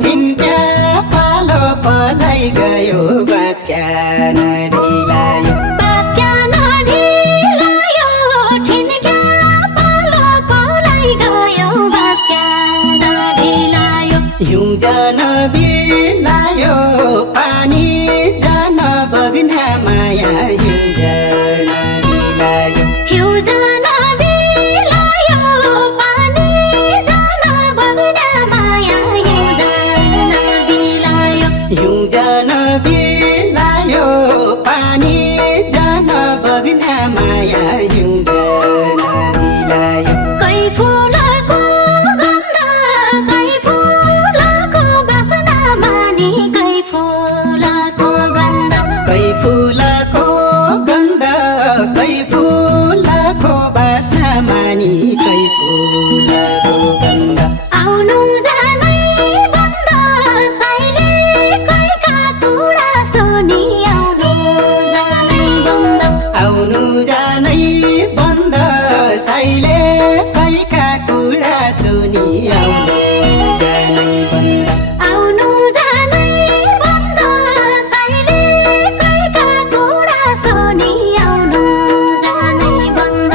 ठिन्क्या पालो पलाई गयो बाँचका नढिलायो बाँसका नढिलायो ठिन्क्या पालो पलाई गयो बाँसका नढिलायो हिउँ जान बिलायो पानी जान बग्ना माया हिउँ जान बिलायो हिउँ जान बिलायो पानी जान बग्ना माया हिउँ जान बिलायो हिउँ जान बिलायो पानी जान बग्ना माया हिउँ जान बिलायो कै फुलको गन्ध कै फुलको बासना मानी कै फुलको गन्ध कै फुलको गन्ध कै फुलको बास्ना मानी कै फुलको गन्ध आउनु जानै बन्द साइले कैका कुरा सुनि आउनु जानै बन्द आउनु जानै बन्द साइले कैका कुरा सुनि आउनु जानै बन्द आउनु जानै बन्द साइले कैका कुरा सुनि आउनु जानै बन्द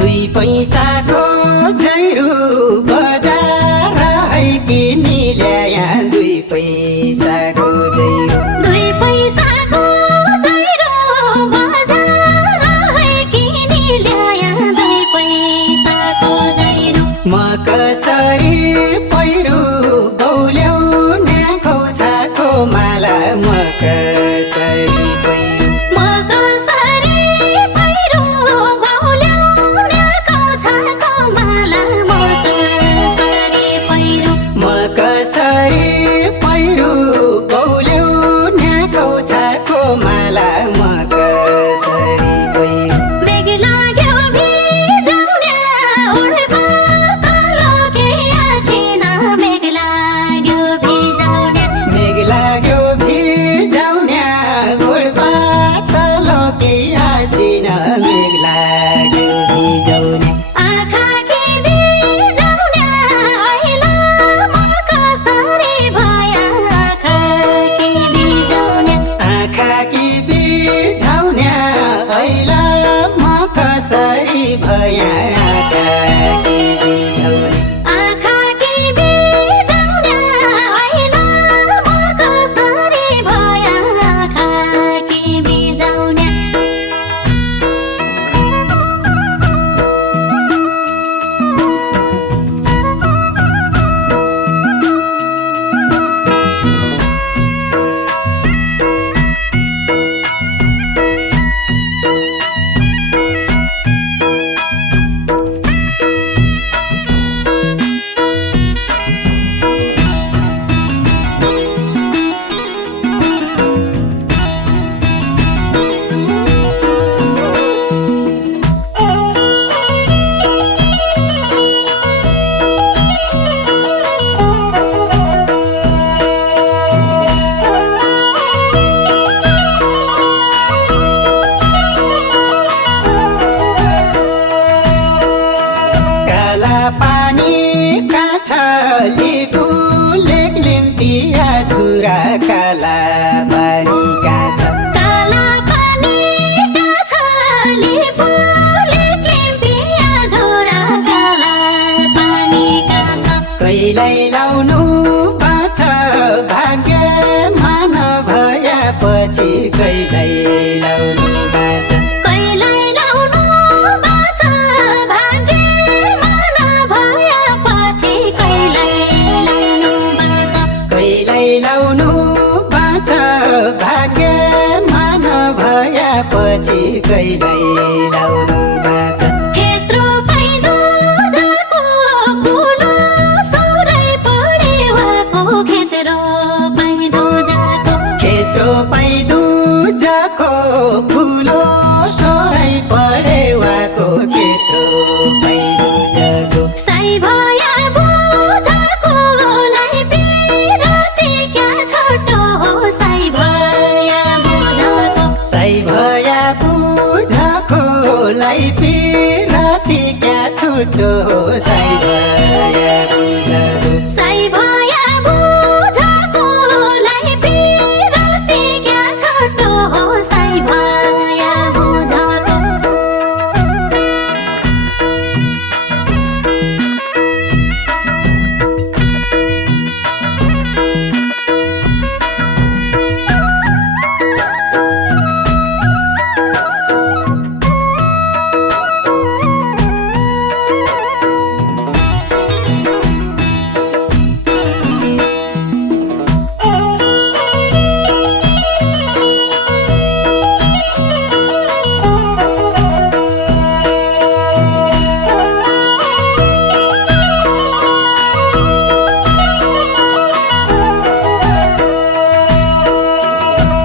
दुई पैसाको जैरू बजार है किनी ल्याया दुई पैसाको जैरू दुई पैसाको जैरो बजार है किनी ल्याया दुई पैसाको जैरो म कसरी पैरू गौल्याउन्याको छाको माला म कसरी पैरू म कसरी पैरो गौल्याउन्याको छाको माला म कसरी पैरो म कसरी पैरू गौल्याउन्याको छाको माला म कसरी पैरू मेघ लाग्यो भिजाउन्या ओढ्पा तल केही छिन मेघ लाग्यो भिजाउन्या मेघ लाग्यो भिजाउन्या गोडपा तलो के आछिन मेघ लाग्यो भिजाउन्या आँखा के भिजाउन्या ऐला म कसरी भया आँखा के भिजाउन्या आँखा कि बिझाउन्या ऐला म कसरी भया आँखा कि बिझाउन्या आँखा के भिजाउन्या ऐला म कसरी भया आँखा के भिजाउन्या काला पानी काछली बुलेक लिम्पिया धुरा काला पानी काछ काला पानी काछली बुलेक लिम्पिया धुरा काला पानी काछ कैलाई लाउनु पाछ भाग्य मान भएपछि कैलाई लाउनु पाछ कैलाई लाउनु बाचा भाग्य मन भएपछि कैलाई लाउनु बाचा कैलाई लाउनु पाछ भाग्यमा पछि कहिल्यै लाउनु बाचा खेत्रो पाइदो जाको कुलो सोरै पढेवाको खेत्रो पाइदो जाको खेत्रो पाइदु जाको फुलो सोरै पढेवाको खेत्रो पाइदु जाको साई भया बुझाकोलाई पिरती क्या छोटो हो साई भया बुझाको साई भया बुझाकोलाई पिराती क्या छुटो साई भया बुझाको साई भया बुझाकोलाई पिरती क्या छोटो हो साई भया बुझाको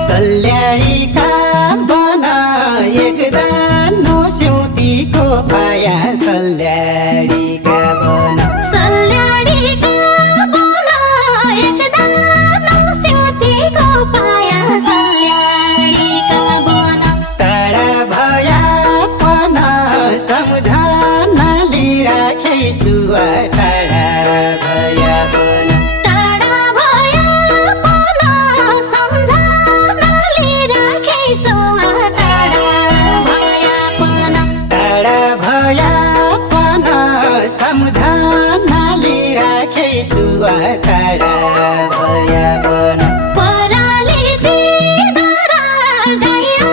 सल्याडीका बन एकदान नौस्यौतीको पाया सल्याडीका बन सल्याडीका बन एकदान नौस्यौतीको पाया सल्याडीका बन टाढा भया पन सम्झनाली राखे सुवा टाढा भया पन टाढा भया पन सम्झनाली राखे सुवा टाढा भया पन टाढा भया पन सम्झनाली राखे सुवा टाढा भया पन पराली दिँदरा गैया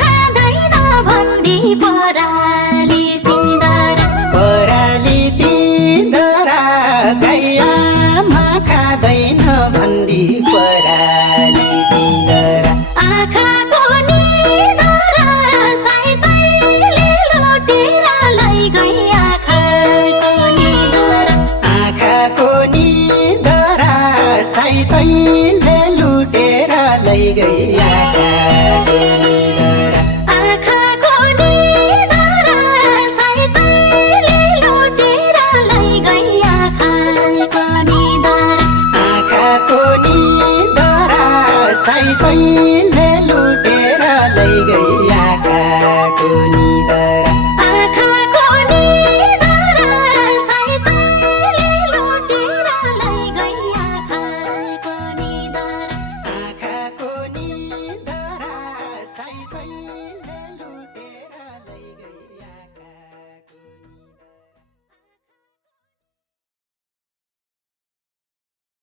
खाँदैन भन्दी पराली दिँदरा पराली तिन्दरा गैयामा खाँदैन भन्दी पराली तिन्दरा आँखा